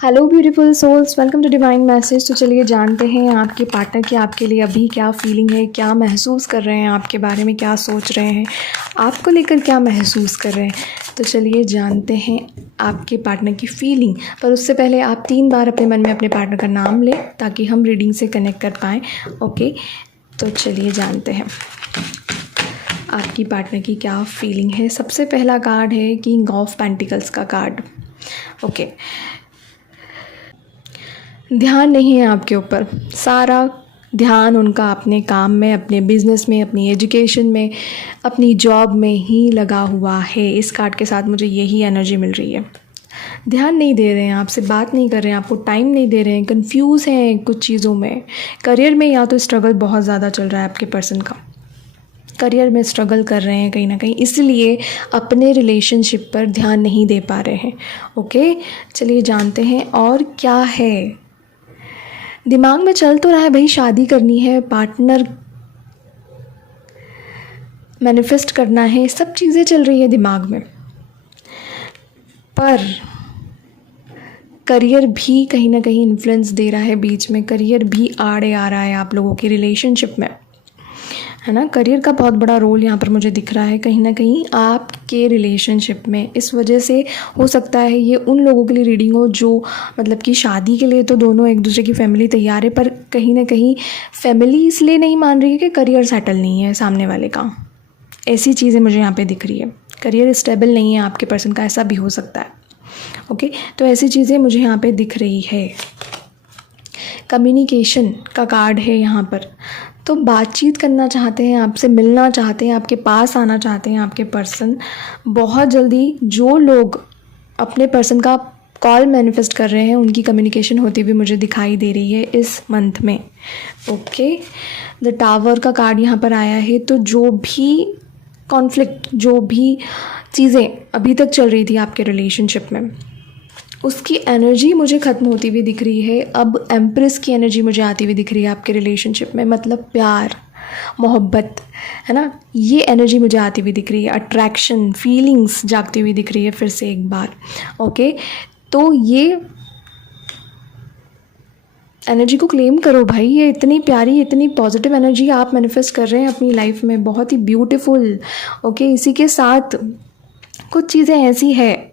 Hello beautiful souls, welcome to divine message. तो चलिए जानते हैं आपके पार्टनर की आपके लिए अभी क्या फीलिंग है, क्या महसूस कर रहे हैं, आपके बारे में क्या सोच रहे हैं, आपको लेकर क्या महसूस कर रहे हैं। तो चलिए जानते हैं आपके पार्टनर की फीलिंग। पर उससे पहले आप 3 बार अपने मन में अपने पार्टनर का नाम लें ताकि हम रीडिंग से कनेक्ट कर पाएँ। ओके, तो चलिए जानते हैं आपकी पार्टनर की क्या फीलिंग है। सबसे पहला कार्ड है किंग ऑफ पेंटिकल्स का कार्ड। ओके, ध्यान नहीं है आपके ऊपर, सारा ध्यान उनका अपने काम में, अपने बिजनेस में, अपनी एजुकेशन में, अपनी जॉब में ही लगा हुआ है। इस कार्ड के साथ मुझे यही एनर्जी मिल रही है। ध्यान नहीं दे रहे हैं, आपसे बात नहीं कर रहे हैं, आपको टाइम नहीं दे रहे हैं, कंफ्यूज हैं कुछ चीज़ों में। करियर में या तो स्ट्रगल बहुत ज़्यादा चल रहा है आपके पर्सन का, करियर में स्ट्रगल कर रहे हैं कहीं ना कहीं, इसलिए अपने रिलेशनशिप पर ध्यान नहीं दे पा रहे हैं। ओके, चलिए जानते हैं और क्या है। दिमाग में चल तो रहा है भाई, शादी करनी है, पार्टनर मैनिफेस्ट करना है, सब चीज़ें चल रही है दिमाग में, पर करियर भी कहीं ना कहीं इन्फ्लुएंस दे रहा है बीच में। करियर भी आड़े आ रहा है आप लोगों की रिलेशनशिप में, है ना। करियर का बहुत बड़ा रोल यहाँ पर मुझे दिख रहा है कहीं ना कहीं आपके रिलेशनशिप में। इस वजह से हो सकता है ये उन लोगों के लिए रीडिंग हो जो मतलब कि शादी के लिए तो दोनों एक दूसरे की फैमिली तैयार है, पर कहीं ना कहीं फैमिली इसलिए नहीं मान रही है कि करियर सेटल नहीं है सामने वाले का। ऐसी चीज़ें मुझे यहाँ पर दिख रही है। करियर स्टेबल नहीं है आपके पर्सन का, ऐसा भी हो सकता है। ओके, तो ऐसी चीज़ें मुझे यहाँ पर दिख रही है। कम्युनिकेशन का कार्ड है यहाँ पर, तो बातचीत करना चाहते हैं, आपसे मिलना चाहते हैं, आपके पास आना चाहते हैं आपके पर्सन बहुत जल्दी। जो लोग अपने पर्सन का कॉल मैनिफेस्ट कर रहे हैं उनकी कम्युनिकेशन होती हुई मुझे दिखाई दे रही है इस मंथ में। ओके, द टावर का कार्ड यहाँ पर आया है। तो जो भी कॉन्फ्लिक्ट, जो भी चीज़ें अभी तक चल रही थी आपके रिलेशनशिप में, उसकी एनर्जी मुझे ख़त्म होती हुई दिख रही है। अब एम्प्रेस की एनर्जी मुझे आती हुई दिख रही है आपके रिलेशनशिप में, मतलब प्यार, मोहब्बत, है ना। ये एनर्जी मुझे आती हुई दिख रही है। अट्रैक्शन, फीलिंग्स जागती हुई दिख रही है फिर से एक बार। ओके, तो ये एनर्जी को क्लेम करो भाई। ये इतनी प्यारी, इतनी पॉजिटिव एनर्जी आप मैनिफेस्ट कर रहे हैं अपनी लाइफ में, बहुत ही ब्यूटीफुल। ओके, इसी के साथ कुछ चीज़ें ऐसी है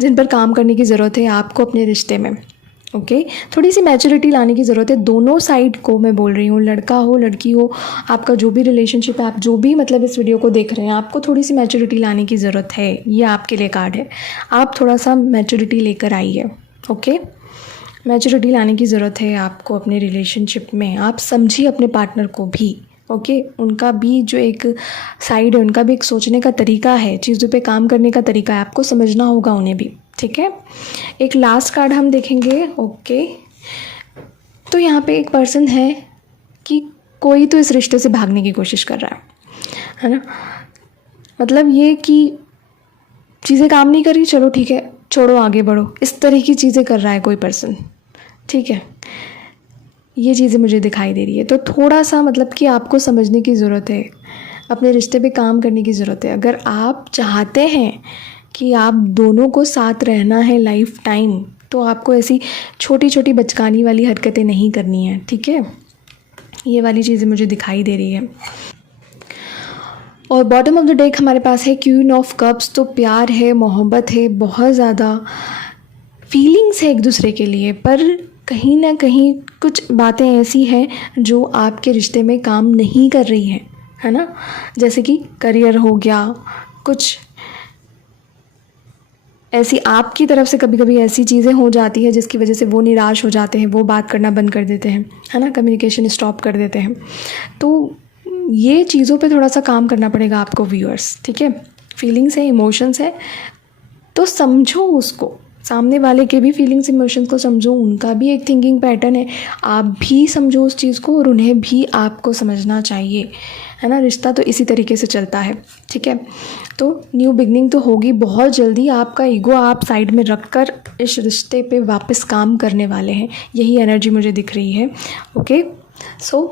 जिन पर काम करने की ज़रूरत है आपको अपने रिश्ते में। ओके, थोड़ी सी मैच्योरिटी लाने की ज़रूरत है दोनों साइड को। मैं बोल रही हूँ, लड़का हो लड़की हो, आपका जो भी रिलेशनशिप है, आप जो भी मतलब इस वीडियो को देख रहे हैं, आपको थोड़ी सी मैच्योरिटी लाने की ज़रूरत है। ये आपके लिए कार्ड है, आप थोड़ा सा मैच्योरिटी लेकर आइए। ओके, मैच्योरिटी लाने की ज़रूरत है आपको अपने रिलेशनशिप में। आप समझिए अपने पार्टनर को भी। ओके, उनका भी जो एक साइड है, उनका भी एक सोचने का तरीका है, चीज़ों पे काम करने का तरीका है, आपको समझना होगा उन्हें भी। ठीक है, एक लास्ट कार्ड हम देखेंगे। ओके, तो यहाँ पे एक पर्सन है कि कोई तो इस रिश्ते से भागने की कोशिश कर रहा है ना। मतलब ये कि चीज़ें काम नहीं करी, चलो ठीक है, छोड़ो, आगे बढ़ो, इस तरह की चीज़ें कर रहा है कोई पर्सन। ठीक है, ये चीज़ें मुझे दिखाई दे रही है। तो थोड़ा सा मतलब कि आपको समझने की ज़रूरत है, अपने रिश्ते पे काम करने की ज़रूरत है। अगर आप चाहते हैं कि आप दोनों को साथ रहना है लाइफ टाइम, तो आपको ऐसी छोटी छोटी बचकानी वाली हरकतें नहीं करनी है। ठीक है, ये वाली चीज़ें मुझे दिखाई दे रही है। और बॉटम ऑफ द डेक हमारे पास है क्वीन ऑफ कप्स। तो प्यार है, मोहब्बत है, बहुत ज़्यादा फीलिंग्स है एक दूसरे के लिए, पर कहीं ना कहीं कुछ बातें ऐसी हैं जो आपके रिश्ते में काम नहीं कर रही हैं, है ना। जैसे कि करियर हो गया, कुछ ऐसी आपकी तरफ से कभी कभी ऐसी चीज़ें हो जाती है जिसकी वजह से वो निराश हो जाते हैं, वो बात करना बंद कर देते हैं, है ना, कम्युनिकेशन स्टॉप कर देते हैं। तो ये चीज़ों पे थोड़ा सा काम करना पड़ेगा आपको व्यूअर्स। ठीक है, फीलिंग्स है, इमोशंस है, तो समझो उसको, सामने वाले के भी फीलिंग्स इमोशंस को समझो, उनका भी एक थिंकिंग पैटर्न है, आप भी समझो उस चीज़ को और उन्हें भी आपको समझना चाहिए, है ना। रिश्ता तो इसी तरीके से चलता है। ठीक है, तो न्यू बिगनिंग तो होगी बहुत जल्दी। आपका ईगो आप साइड में रखकर इस रिश्ते पे वापस काम करने वाले हैं, यही एनर्जी मुझे दिख रही है। ओके, सो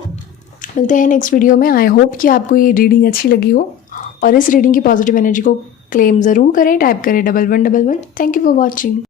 मिलते हैं नेक्स्ट वीडियो में। आई होप कि आपको ये रीडिंग अच्छी लगी हो, और इस रीडिंग की पॉजिटिव एनर्जी को क्लेम ज़रूर करें, टाइप करें 1111। Thank you for watching.